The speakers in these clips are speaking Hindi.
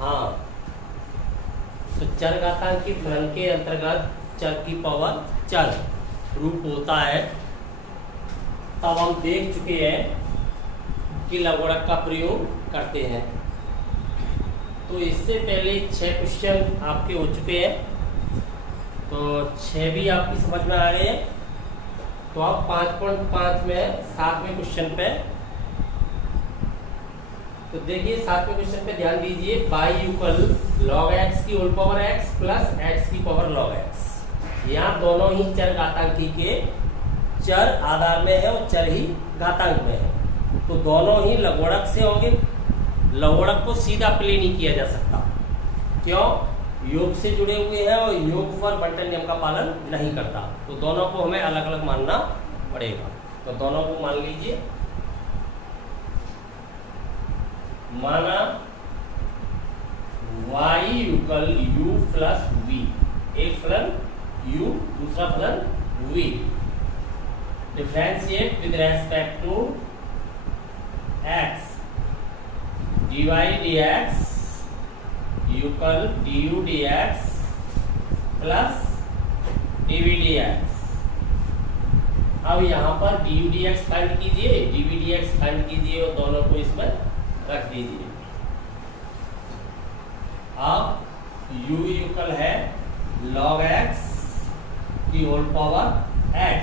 हाँ, तो चर घातांक की फलन के अंतर्गत चर की पावर चर रूप होता है। तब हम देख चुके हैं कि लघुगणक का प्रयोग करते हैं। तो इससे पहले 6 क्वेश्चन आपके हो चुके हैं, तो 6 भी आपकी समझ में आ गए हैं। तो आप 5.5 में 7वें क्वेश्चन पे, तो देखिए 7वें क्वेश्चन पे ध्यान दीजिए। y इक्वल log x की whole power x plus x की पावर log x। यहाँ दोनों ही चर घातांकी के चर आधार में है और चर ही घातांक में है, तो दोनों ही लघुगणक से होंगे। लघुगणक को सीधा प्ले नहीं किया जा सकता, क्यों? योग से जुड़े हुए हैं और योग पर बंटन नियम का पालन नहीं करता, तो दोनों को हमें अलग अलग मानना पड़ेगा। तो दोनों को मान लीजिए। माना y equal u plus v, एक फलन u दूसरा फलन v। Differentiate with respect to x, dy dx equal du dx plus dv dx। अब यहाँ पर du dx फाइंड कीजिए, dv dx फाइंड कीजिए और दोनों को इसमें रख दीजिए। अब u इक्वल है log x की whole power x,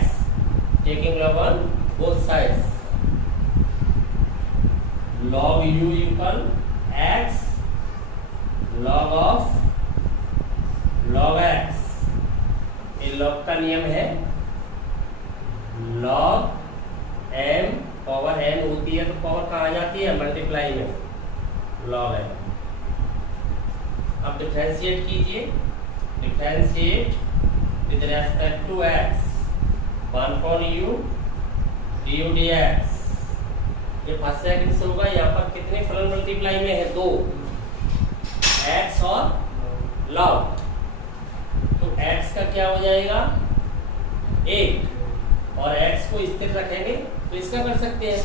taking log on both sides. log u equal x log of log x। ये log का नियम है, log m पावर n होती है, तो पावर कहाँ जाती है? मल्टीप्लाई में, log m। अब डिफरेंशिएट कीजिए, differentiate with respect to x, 1/u du dx। ये फर्स्ट सेकंड से होगा। यहाँ पर कितने फलन मल्टीप्लाई में है? 2, x और log। तो x का क्या हो जाएगा? 1, और x को स्थिर रखेंगे तो इसका कर सकते हैं।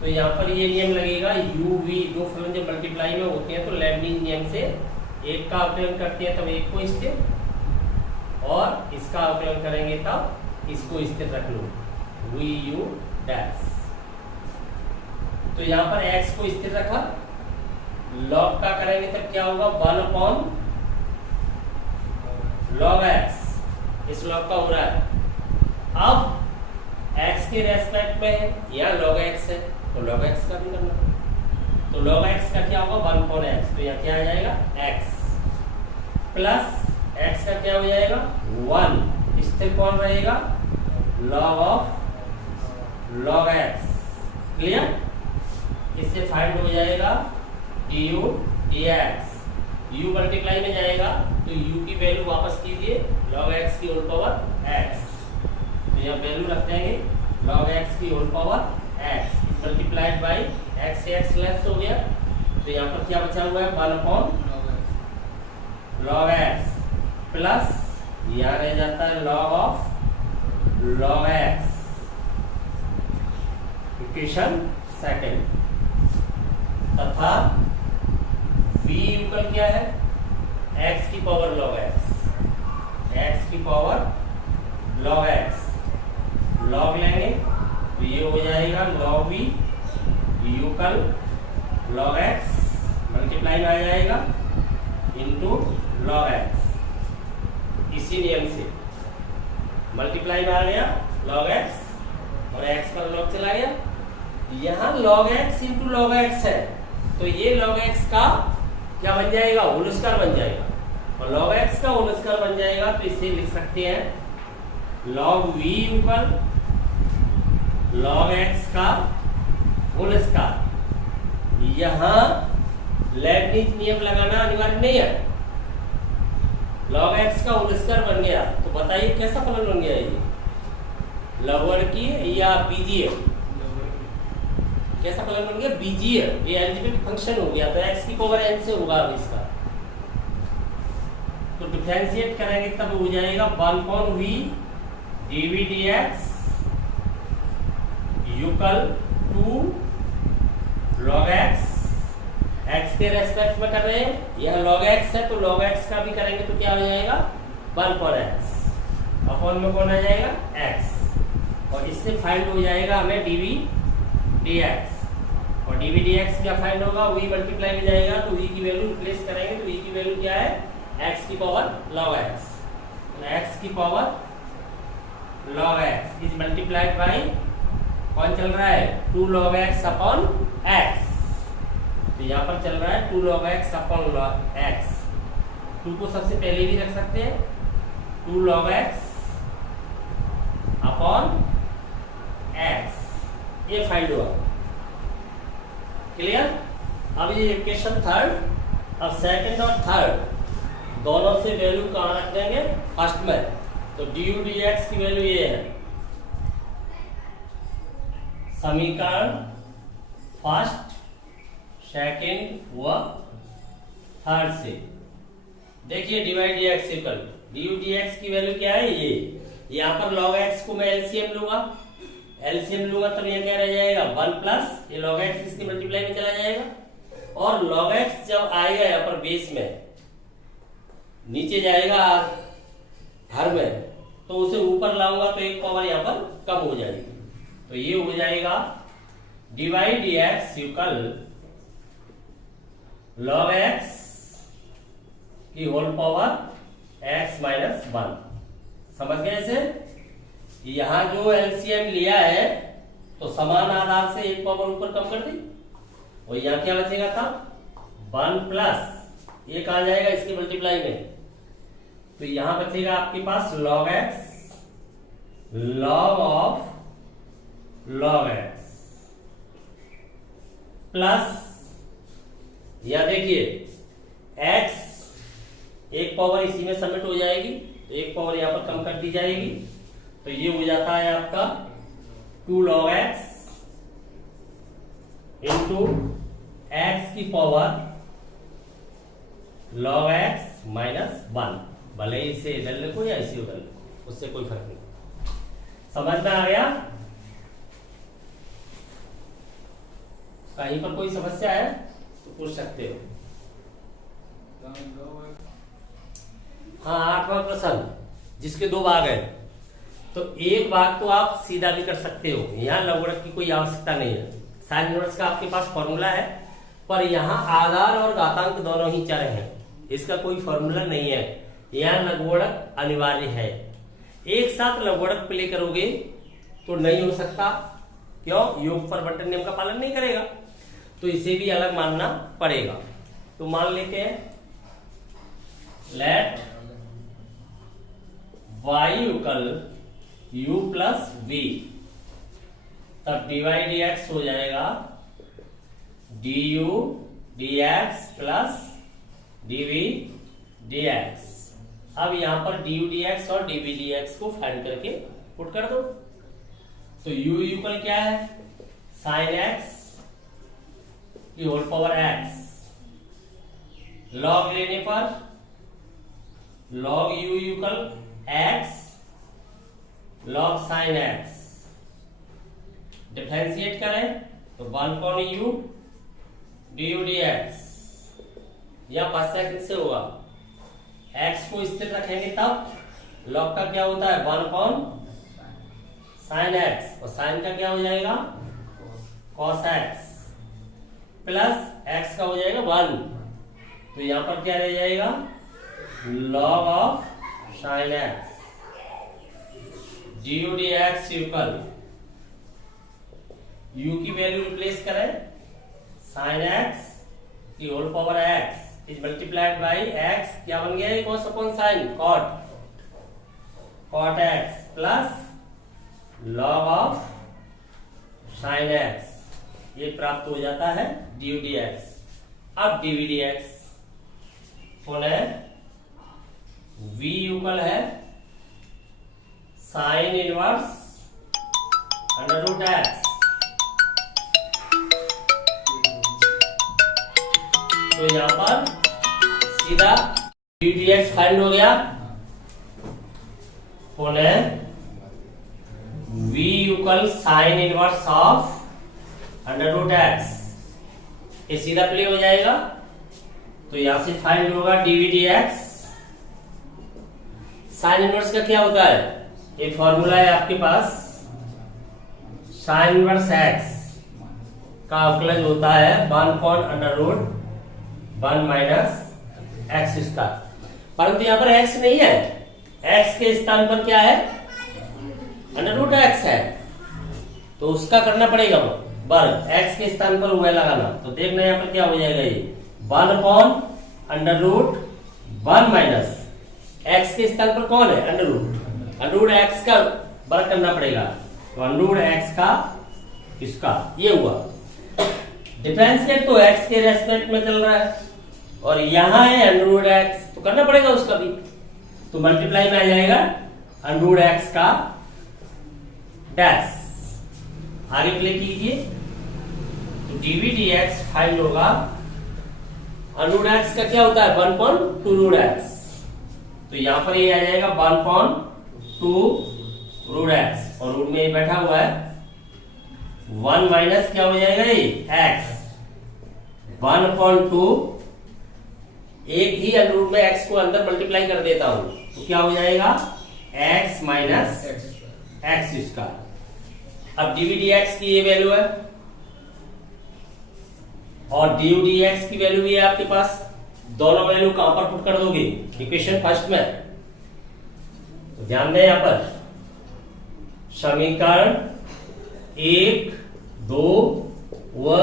तो यहाँ पर ये नियम लगेगा, u v दो फलन जब मल्टीप्लाई में होते हैं तो लेबनिज नियम से एक का अवकलन करते हैं तब एक को स्थिर, और इसका अवकलन करेंगे तब इसको स्थिर रख लो, v u डैश। तो यहाँ पर x को स्थिर रखा, log का करेंगे तब क्या होगा? 1/log x। इस log का हो रहा है। अब x के रेस्पेक्ट में है, यहाँ log x है, तो log x का भी करना। तो log x का क्या होगा? 1/x, तो यहाँ क्या आ जाएगा? x प्लस x का क्या हो जाएगा? 1, स्थिर कौन रहेगा? log of log x। Clear? इससे फाइंड हो जाएगा du dx। u मल्टीप्लाई में जाएगा तो u की वैल्यू वापस कीजिए, log x की होल पावर x। तो यहाँ वैल्यू रख देंगे log x की whole power x multiplied by x से x लेस हो गया, तो यहाँ पर क्या बचा हुआ है? 1/log x प्लस यहाँ रह जाता है log of log x। Equation second. तथा v इक्वल क्या है? x की पावर log x, x की पावर log x। log लेंगे तो ये हो जाएगा log v equal log x multiply में आ जाएगा इंटू log x। इसी नियम से मल्टीप्लाई में आ गया log x और x पर log चला गया। यहाँ log x into log x है, तो ये log x का क्या बन जाएगा? होल स्क्वायर बन जाएगा, और log x का होल स्क्वायर बन जाएगा, तो इसे लिख सकते हैं log v equal log x का होल स्क्वायर। यहाँ लेबनिज नियम लगाना अनिवार्य नहीं है। log x का होल स्क्वायर बन गया, तो बताइए कैसा फलन बन गया? ये लघुगणकीय या बीजीय? कैसा फलन बन गया? बीजीय। ये अलजेब्रिक फंक्शन हो गया, तो x की पावर n से होगा अब इसका। तो डिफरेंशिएट करेंगे तब हो जाएगा 1/v dv dx equal 2 log x, x किसके रेस्पेक्ट में कर रहे हैं, यह log x है तो log x का भी करेंगे तो क्या हो जाएगा 1/x, अपॉन में कौन आ जाएगा x, और इससे फाइंड हो जाएगा हमें dv dx, और dv dx क्या फाइंड होगा, v मल्टीप्लाई में जाएगा तो v की वैल्यू रिप्लेस करेंगे तो v की वैल्यू क्या है x की पावर log x, तो x की power log x is multiplied by कौन चल रहा है 2 log x अपॉन x, तो यहाँ पर चल रहा है 2 log x upon log x, 2 को सबसे पहले भी रख सकते हैं 2 log x अपॉन x, ये फाइंड हुआ। क्लियर। अब ये इक्वेशन थर्ड, अब सेकंड और थर्ड दोनों से वैल्यू कहाँ रख देंगे फर्स्ट में, तो du dx की वैल्यू ये है, समीकरण फर्स्ट सेकंड व थर्ड से देखिए divide dx equal du dx की वैल्यू क्या है, ये यहाँ पर log x को मैं एलसीएम लूंगा तब ये क्या रह जाएगा 1 प्लस ये log x इसकी मल्टीप्लाई में चला जाएगा, और log x जब आएगा यहाँ पर बेस में नीचे जाएगा हर में, तो उसे ऊपर लाऊंगा तो एक पावर यहाँ पर कम हो जाएगी, तो ये हो जाएगा divide dx equal log x की होल पावर x माइनस 1। समझ गए इसे, यहां जो एलसीएम लिया है तो समान आधार से एक पावर ऊपर कम कर दी, और यहाँ क्या बचेगा था 1 प्लस एक आ जाएगा इसकी मल्टीप्लाई में, तो यहां बचेगा आपके पास log x log of log x plus या देखिए x एक पावर इसी में सबमिट हो जाएगी तो एक पावर यहां पर कम कर दी जाएगी, तो ये हो जाता है आपका 2 log x इंटू x की पावर log x माइनस 1, भले इसे इधर लिखो या इसे उधर लिखो उससे कोई फर्क नहीं। समझ में आ गया, कहीं पर कोई समस्या है तो पूछ सकते हो। हाँ 8वां प्रश्न जिसके 2 भाग है, तो एक भाग तो आप सीधा भी कर सकते हो, यहाँ लघुगणक की कोई आवश्यकता नहीं है, साइन इनवर्स का आपके पास फॉर्मूला है, पर यहाँ आधार और घातांक दोनों ही चर हैं, इसका कोई फॉर्मूला नहीं है, यहाँ लघुगणक अनिवार्य है। एक साथ लघुगणक प्ले करोगे तो नहीं हो सकता, क्यों, योग परिवर्तन नियम का पालन नहीं करेगा, तो इसे भी अलग मानना पड़ेगा। तो मान लेते हैं let y equal u plus v, तब डिवाइड dx हो जाएगा du dx plus dv dx। अब यहां पर du dx और dv dx को फाइंड करके पुट कर दो, तो u इक्वल क्या है साइन x की होल पावर x, log लेने पर log u equal x log sin x, differentiate करें तो 1 upon u du dx, या 5 सेकंड से होगा, x को स्थिर रखेंगे तब log का क्या होता है 1 upon sin x, और sin का क्या हो जाएगा cos x, प्लस x का हो जाएगा 1, तो यहां पर क्या रह जाएगा log of sin x du dx equal u की वैल्यू रिप्लेस करें sin x की whole power x is multiplied by x, क्या बन गया cos upon sin cot x plus log of sin x, ये प्राप्त हो जाता है du dx। अब dv dx होना है v इक्वल है sine inverse under root x, तो यहां पर सीधा डी डी एक्स फाइंड हो गया, होना है v equal sine inverse of under root x, ये सीधा प्ले हो जाएगा, तो यहां से फाइंड होगा dv d x. Sine inverse का क्या होता है, ये फॉर्मूला है आपके पास, साइन इनवर्स एक्स का अवकलज होता है 1/√1 माइनस एक्स स्क्वायर। परंतु यहाँ पर एक्स नहीं है, एक्स के स्थान पर क्या है, √x है, तो उसका करना पड़ेगा वर्ग, एक्स के स्थान पर वह लगाना। तो देखना यहाँ पर क्या हो जाएगा, ये 1/√1 माइनस एक्स के स्थान पर कौन है, √x का वर्ग करना पड़ेगा, तो √x का इसका ये हुआ। डिफरेंशिएट तो x के रेस्पेक्ट में चल रहा है और यहां है √x, तो करना पड़ेगा उसका भी, तो मल्टीप्लाई में आ जाएगा √x का डैश। आगे प्ले कीजिए, तो डीवी डी एक्स फाइंड होगा, √x का क्या होता है 1/2√x, तो यहां पर ये आ जाएगा 1/2√x और रूट में ये बैठा हुआ है 1 माइनस क्या हो जाएगा ये x, 1/2, एक ही अनुरूप में x को अंदर मल्टीप्लाई कर देता हूं, तो क्या हो जाएगा x माइनस एक्स स्क्वायर। अब डीवी डी एक्स की ये वैल्यू है और डी डी एक्स की वैल्यू भी है आपके पास, दोनों वैल्यू कहां पर पुट कर दोगे, इक्वेशन फर्स्ट में। तो ध्यान दें यहां पर समीकरण 1, 2 व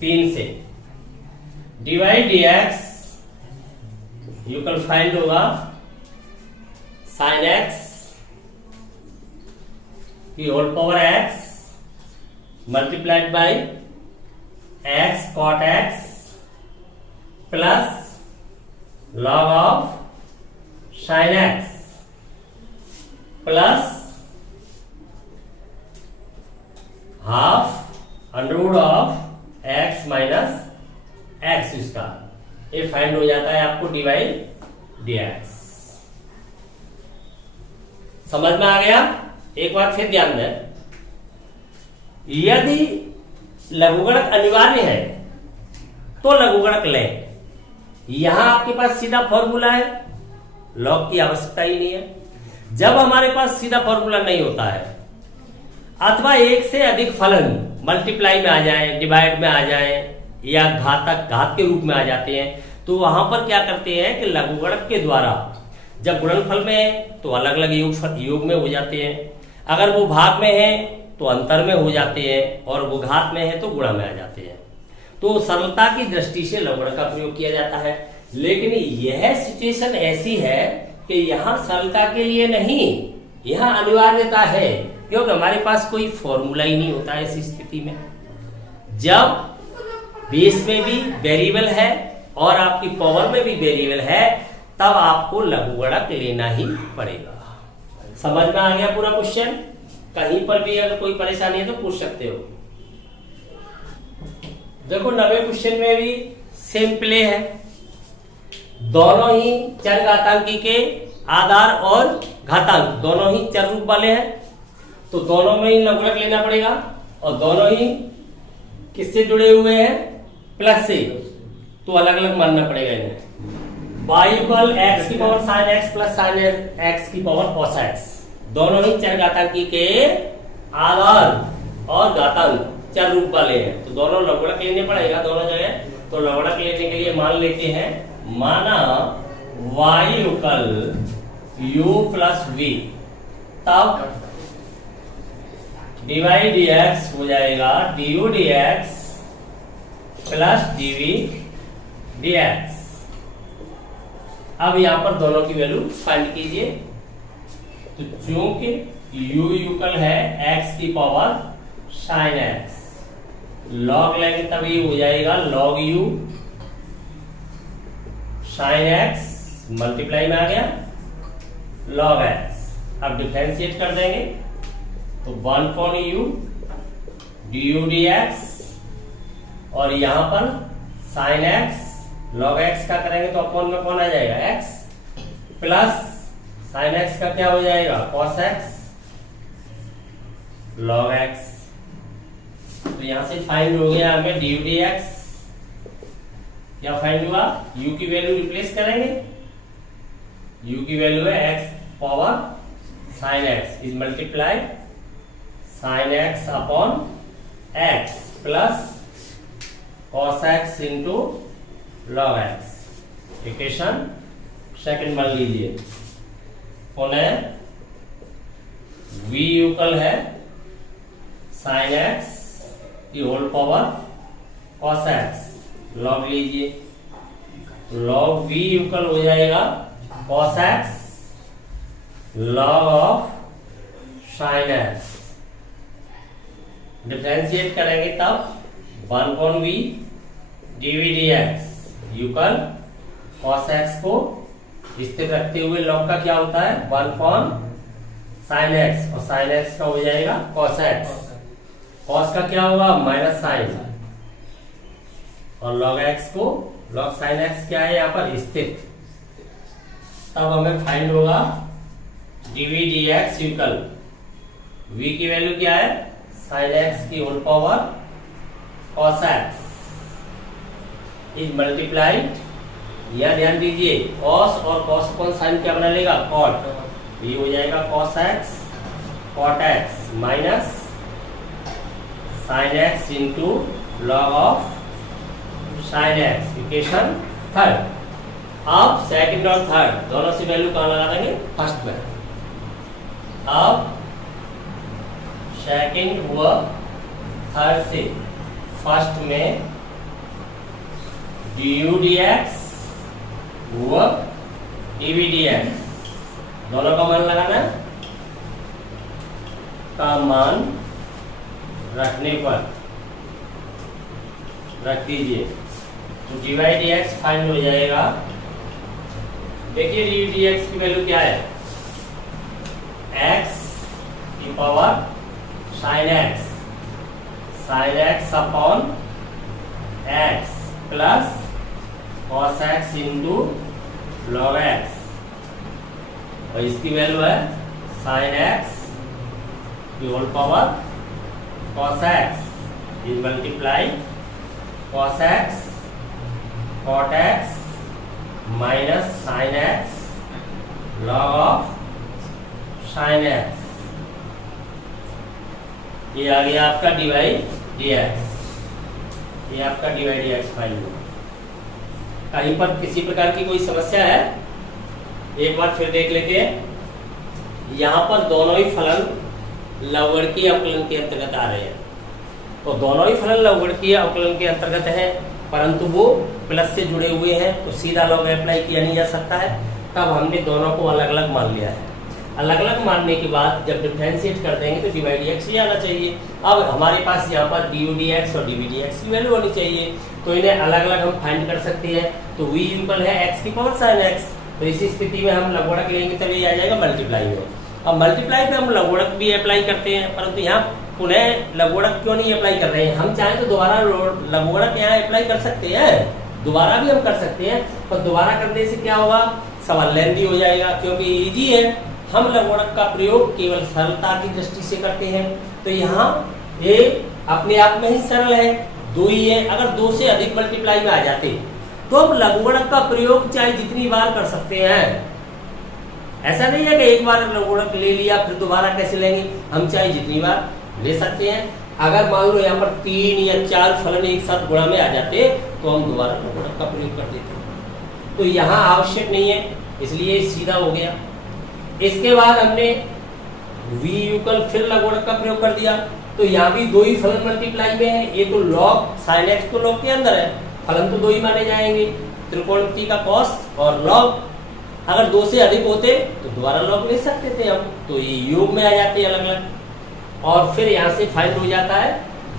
3 से divide d x equal find होगा साइन एक्स की whole power x multiplied by x cot x plus log of sine x plus half under root of x minus x square. ये फाइंड हो जाता है आपको डिवाइड डी एक्स। समझ में आ गया? एक बार फिर ध्यान दें, यदि लघुगणक अनिवार्य है तो लघुगणक लें। यहां आपके पास सीधा फॉर्मूला है, लॉग की आवश्यकता ही नहीं है। जब हमारे पास सीधा फॉर्मूला नहीं होता है अथवा एक से अधिक फलन मल्टीप्लाई में आ जाए, डिवाइड में आ जाए या घात के रूप में आ जाते हैं, तो वहां पर क्या करते हैं कि लघुगणक के द्वारा जब गुणनफल में है तो अलग अलग योग में हो जाते हैं, अगर वो भाग में है तो अंतर में हो जाते हैं और वो घात में है तो गुणा में आ जाते हैं। तो सरलता की दृष्टि से लघुगणक का प्रयोग किया जाता है। लेकिन यह सिचुएशन ऐसी है कि यहाँ सरलता के लिए नहीं, यहाँ अनिवार्यता है, क्योंकि हमारे पास कोई फॉर्मूला ही नहीं होता है ऐसी स्थिति में। जब बेस में भी वेरिएबल है और आपकी पावर में भी वेरिएबल है, तब आपको लघुगणक लेना ही पड़ेगा। समझ में आ गया पूरा क्वेश्चन? कहीं पर भी अगर कोई परेशानी है तो पूछ सकते हो। देखो 90 क्वेश्चन में भी सेम प्ले है, दोनों ही चर घातांकी के आधार और घातांक दोनों ही चर रूप वाले हैं, तो दोनों में ही लघुगणक लेना पड़ेगा और दोनों ही किससे जुड़े हुए हैं, प्लस से, तो अलग अलग मानना पड़ेगा इन्हें। y इक्वल एक्स की power sine x plus sign x की पावर कॉस एक्स, दोनों ही चर घातांकी के आधार और घातांक चर रूप वाले हैं, तो दोनों लघुगणक लेने पड़ेगा दोनों जगह। तो लघुगणक लेने के लिए मान लेते हैं, माना y equal u plus v, तब डिवाइड डी एक्स हो जाएगा du dx plus dv dx। अब यहां पर दोनों की वैल्यू फाइंड कीजिए। तो चूंकि u इक्वल है x की पावर साइन x, लॉग लेंगे तब ये हो जाएगा log u sine x multiply में आ गया log x। अब डिफरेंशिएट कर देंगे तो 1/u du dx और यहां पर साइन x log x का करेंगे तो अपॉन में कौन आ जाएगा, x प्लस साइन x का क्या हो जाएगा, cos x log x। तो यहां से फाइंड हो गया हमें du dx क्या फाइंड हुआ, u की वैल्यू रिप्लेस करेंगे, u की वैल्यू है x power sine x is multiply sine x upon x plus cos x into log x। Equation second मान लीजिए, पुनः v इक्वल है साइन x की whole power cos x, log लीजिए, log v इक्वल हो जाएगा cos x log of sine x। Differentiate करेंगे तब 1 upon v dv dx equal cos x को स्थिर रखते हुए log का क्या होता है 1 अपॉन साइन x, और साइन x का हो जाएगा cos x, cos का क्या होगा माइनस साइन, और log x को log साइन x क्या है यहाँ पर स्थिर। तब हमें फाइंड होगा dv dx इक्वल v की वैल्यू क्या है साइन x की whole power cos x is multiplied, यह ध्यान दीजिए cos और cos कौन साइन क्या बना लेगा cot, ये हो जाएगा cos x cot x minus sine x into log of sine x। Equation third. अब सेकंड और थर्ड दोनों से वैल्यू कहाँ लगा देंगे फर्स्ट में। अब सेकंड हुआ थर्ड से फर्स्ट में du dx हुआ dv dx, दोनों का मान लगाना, का मान रखने पर रख दीजिए तो dy dx फाइंड हो जाएगा। देखिए dy dx की वैल्यू क्या है x की power sine x upon x plus cos x into log x, और इसकी वैल्यू है साइन x की whole power cos x is multiply cos x cot x minus sine x log of sine x। ये आ गया आपका dy dx, ये आपका dy dx फाइंड हुआ। कहीं पर किसी प्रकार की कोई समस्या है, एक बार फिर देख लेते हैं। यहाँ पर दोनों ही फलन लवगणकीय अवकलन के अंतर्गत आ रहे हैं, तो दोनों ही फलन लवगणकीय अवकलन के अंतर्गत है, परंतु वो प्लस से जुड़े हुए हैं तो सीधा लॉग अप्लाई किया नहीं जा सकता है। तब हमने दोनों को अलग अलग मान लिया है। अलग अलग मानने के बाद जब डिफरेंशिएट कर देंगे तो डी बाई डी एक्स ही आना चाहिए। अब हमारे पास यहाँ पर डी यू डी एक्स और डी बी डी एक्स की वैल्यू होनी चाहिए, तो इन्हें अलग अलग हम फाइंड कर सकते हैं। तो v इक्वल है x की पावर साइन x, तो इसी स्थिति में हम लघुगणक लेंगे तब ये आ जाएगा मल्टीप्लाई में। अब मल्टीप्लाई पे हम लघुगणक भी अप्लाई करते हैं, परंतु यहाँ पुनः लघुगणक क्यों नहीं अप्लाई कर रहे हैं। हम चाहें तो दोबारा लघुगणक यहाँ अप्लाई कर सकते हैं, दोबारा भी हम कर सकते हैं, पर दोबारा करने से क्या होगा, सवाल लेंदी हो जाएगा। क्योंकि इजी है, हम लघुगणक का प्रयोग केवल सरलता की दृष्टि से करते हैं। तो यहाँ ये अपने आप में ही सरल है, दो ही है। अगर दो से अधिक मल्टीप्लाई में आ जाते तो हम लघुगणक का प्रयोग चाहे जितनी बार कर सकते हैं। ऐसा नहीं है कि एक बार लघुगणक ले लिया फिर दोबारा कैसे लेंगे, हम चाहे जितनी बार ले सकते हैं। अगर मान लो यहाँ पर 3 या 4 फलन एक साथ गुणा में आ जाते तो हम दोबारा लघुगणक का प्रयोग कर देते, तो यहाँ आवश्यक नहीं है, इसलिए सीधा हो गया। इसके बाद हमने v इक्वल फिर लघुगणक का प्रयोग कर दिया, तो यहाँ भी दो ही फलन मल्टीप्लाई में है। ये तो लॉग साइन एक्स तो लॉग के अंदर है, फलन तो दो ही माने जाएंगे, त्रिकोणमिति का कॉस और लॉग। अगर दो से अधिक होते तो दोबारा लॉग ले सकते थे हम, तो ये योग में आ जाते अलग अलग। और फिर यहाँ से फाइंड हो जाता है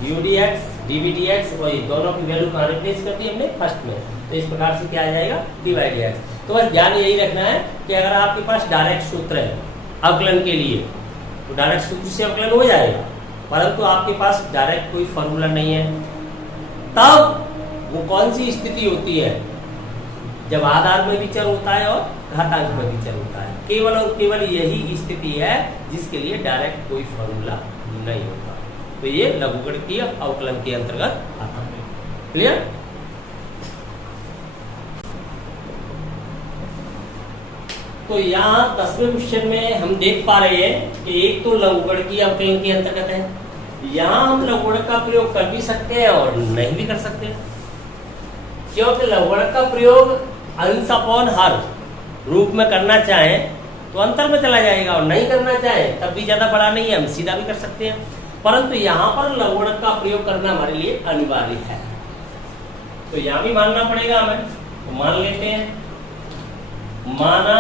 u d x d b d x, और ये दोनों की वैल्यू कहाँ रिप्लेस कर दी हमने फर्स्ट में, तो इस प्रकार से क्या आ जाएगा डी बाई डी एक्स। तो बस ध्यान यही रखना है कि अगर आपके पास डायरेक्ट सूत्र है अवकलन के लिए तो डायरेक्ट सूत्र से अवकलन हो जाएगा, परंतु आपके पास डायरेक्ट कोई फॉर्मूला नहीं है, तब वो कौन सी स्थिति होती है, जब आधार में भी चर होता है और घातांक में भी चर होता है। केवल और केवल यही स्थिति है जिसके लिए डायरेक्ट कोई फॉर्मूला नहीं होता, तो ये लघुगणकीय अवकलन के अंतर्गत आता है। क्लियर? तो यहाँ 10वें क्वेश्चन में हम देख पा रहे हैं कि एक तो लघुगणक की अवकलन के अंतर्गत है, यहाँ हम लघुगणक का प्रयोग कर भी सकते हैं और नहीं भी कर सकते हैं, क्योंकि लघुगणक का प्रयोग अंश अपॉन हर रूप में करना चाहें तो अंतर में चला जाएगा, और नहीं करना चाहें तब भी ज्यादा बड़ा नहीं है, हम सीधा भी कर सकते हैं, परंतु यहाँ पर लघुगणक का प्रयोग करना हमारे लिए अनिवार्य है। तो यहाँ भी मानना पड़ेगा हमें, तो मान लेते हैं, माना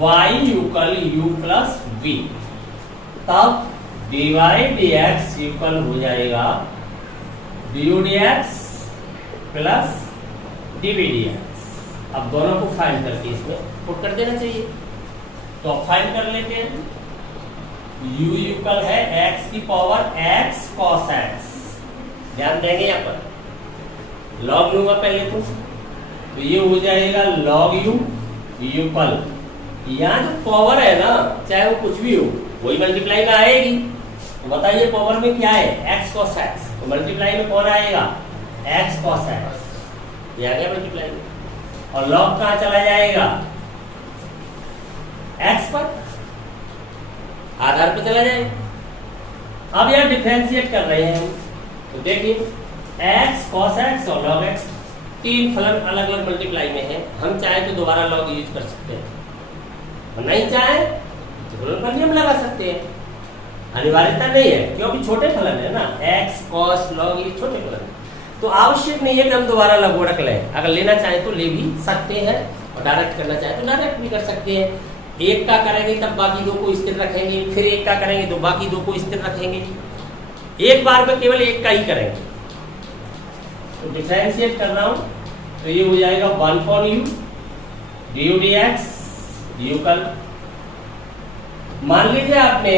y equal u plus v, तब dy dx इक्वल हो जाएगा du dx plus dv dx। अब दोनों को फाइंड करके इसमें पुट कर देना चाहिए, तो अब फाइंड कर लेते हैं। u इक्वल है x की पावर x cos x, ध्यान देंगे यहाँ पर लॉग लूंगा पहले तो ये हो जाएगा log u इक्वल, यहाँ जो पावर है ना चाहे वो कुछ भी हो वही मल्टीप्लाई में आएगी। तो बताइए पावर में क्या है, x cos x, तो मल्टीप्लाई में कौन आएगा, x cos x, ये आ गया मल्टीप्लाई में, और log कहाँ चला जाएगा, x पर, आधार पे चला जाएगा। अब यहाँ डिफरेंशिएट कर रहे हैं हम, तो देखिए x cos x और log x, तीन फलन अलग अलग मल्टीप्लाई में है, हम चाहे तो दोबारा लॉग यूज कर सकते हैं, और नहीं चाहे तो फलन का नियम लगा सकते हैं, अनिवार्यता नहीं है, क्योंकि छोटे फलन है ना, x cos log ये छोटे फलन है, तो आवश्यक नहीं है कि हम दोबारा लघुगणक लें, अगर लेना चाहे तो ले भी सकते हैं, और डायरेक्ट करना चाहे तो डायरेक्ट भी कर सकते हैं। एक का करेंगे तब बाकी दो को स्थिर रखेंगे, फिर एक का करेंगे तो बाकी दो को स्थिर रखेंगे, एक बार में केवल एक का ही करेंगे। तो डिफरेंशिएट कर रहा हूं, तो ये हो जाएगा 1/u du dx इक्वल, मान लीजिए आपने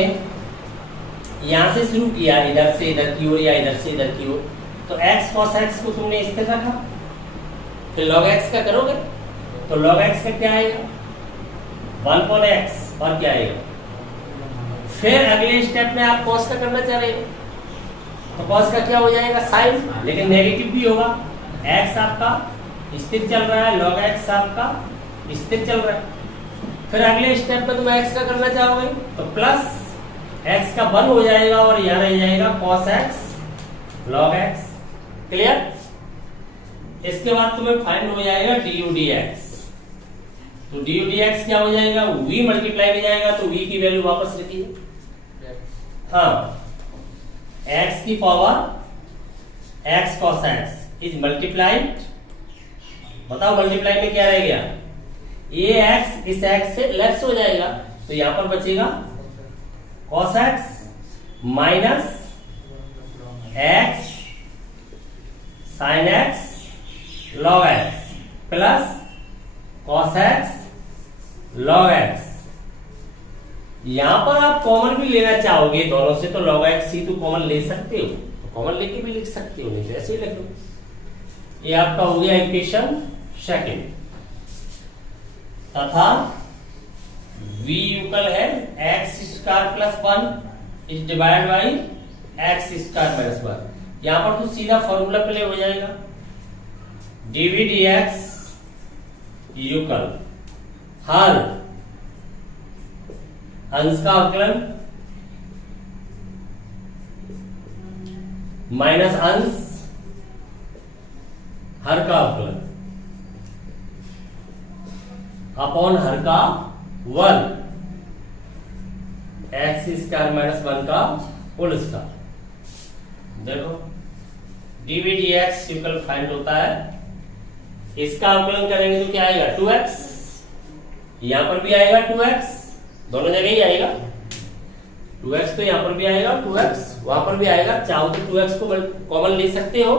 यहां से शुरू किया, इधर से इधर की ओर या इधर से इधर की ओर, तो x cos x को तुमने स्थिर रखा, फिर log x का करोगे तो log x का क्या आएगा 1/x, और क्या आएगा, फिर अगले स्टेप में आप cos का करना चाह रहे हैं तो cos का क्या हो जाएगा साइन, लेकिन नेगेटिव भी होगा, x आपका स्थिर चल रहा है, log x आपका स्थिर चल रहा है, फिर अगले स्टेप में तुम x का करना चाहोगे तो प्लस x का 1 हो जाएगा, और यहाँ रह जाएगा cos x log x, clear. इसके बाद तुम्हें फाइंड हो जाएगा du dx, तो du dx क्या हो जाएगा, v मल्टीप्लाई में जाएगा तो v की वैल्यू वापस रखिए, हाँ x की power x cos x is multiplied, बताओ मल्टीप्लाई में क्या रह गया, ये x इस x से लेस हो जाएगा, तो यहां पर बचेगा cos x minus x sin x log x plus cos x log x। यहां पर आप कॉमन भी लेना चाहोगे दोनों से तो log x ही तो कॉमन ले सकते हो, तो कॉमन लेके भी लिख सकते हो, नहीं तो ऐसे ही लिख लो। ये आपका हो गया इक्वेशन सेकंड, तथा v इक्वल है x square plus 1 is divide by x square minus 1, यहां पर तो सीधा फॉर्मूला प्ले हो जाएगा, dv dx इक्वल हर अंश का अवकलन माइनस अंश हर का अवकलन अपॉन हर का 1 x स्क्वायर माइनस 1 का होल स्क्वायर। देखो dv dx इक्वल फाइंड होता है, इसका अवकलन करेंगे तो क्या आएगा 2x, यहां पर भी आएगा 2x, दोनों जगह ही आएगा 2x, तो यहां पर भी आएगा 2x, वहां पर भी आएगा, चाहो तो 2x को कॉमन ले सकते हो,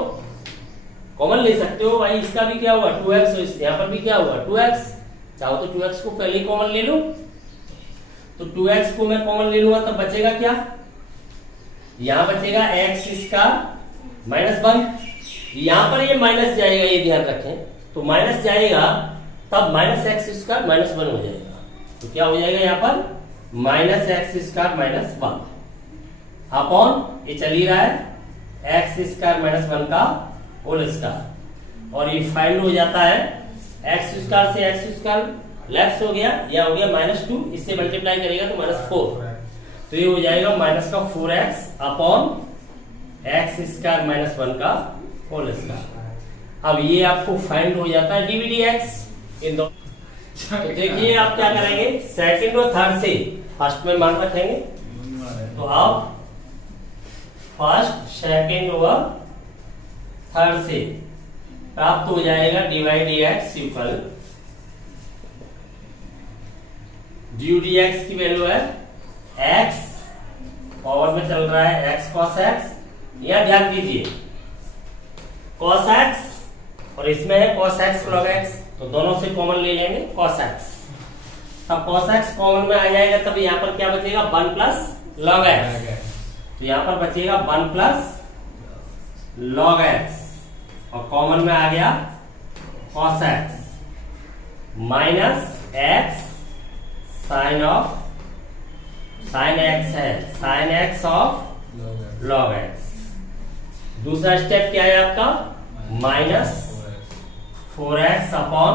कॉमन ले सकते हो भाई, इसका भी क्या हुआ 2x, यहां पर भी क्या हुआ 2x, चाहो तो 2x को पहले कॉमन ले लो, तो 2x को मैं कॉमन ले लूंगा तब बचेगा क्या, यहां बचेगा x स्क्वायर माइनस 1, यहां पर ये माइनस जाएगा, ये ध्यान रखें, तो माइनस जाएगा तब माइनस x स्क्वायर माइनस 1 हो जाएगा, तो क्या हो जाएगा यहाँ पर minus x square minus 1 upon ये चल ही रहा है x स्क्वायर माइनस 1 का होल स्क्वायर, और ये फाइंड हो जाता है x स्क्वायर से x स्क्वायर लेफ्ट हो गया, या हो गया -2, इससे मल्टीप्लाई करेगा तो -4, तो ये हो जाएगा माइनस का 4x अपॉन x स्क्वायर -1 का होल स्क्वायर। अब ये आपको फाइंड हो जाता है dvdx इन दो। तो देखिए आप क्या करेंगे, सेकंड और थर्ड से फर्स्ट में मान रखेंगे, तो आप फर्स्ट सेकंड और थर्ड से प्राप्त हो जाएगा dydx इक्वल dudx की वैल्यू है x पावर में चल रहा है x cos x, या ध्यान दीजिए cos x और इसमें है cos x log x, तो दोनों से कॉमन ले लेंगे cos x। तब cos x कॉमन में आ जाएगा, तब यहाँ पर क्या बचेगा 1 प्लस log x, तो यहाँ पर बचेगा 1 प्लस log x, और कॉमन में आ गया cos x minus x sin x है, sin x of log x। दूसरा स्टेप क्या है आपका, -4x अपॉन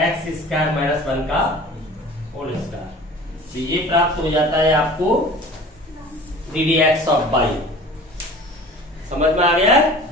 x स्क्वायर -1 का होल स्क्वायर, तो ये प्राप्त हो जाता है आपको ddx ऑफ y। समझ में आ गया है?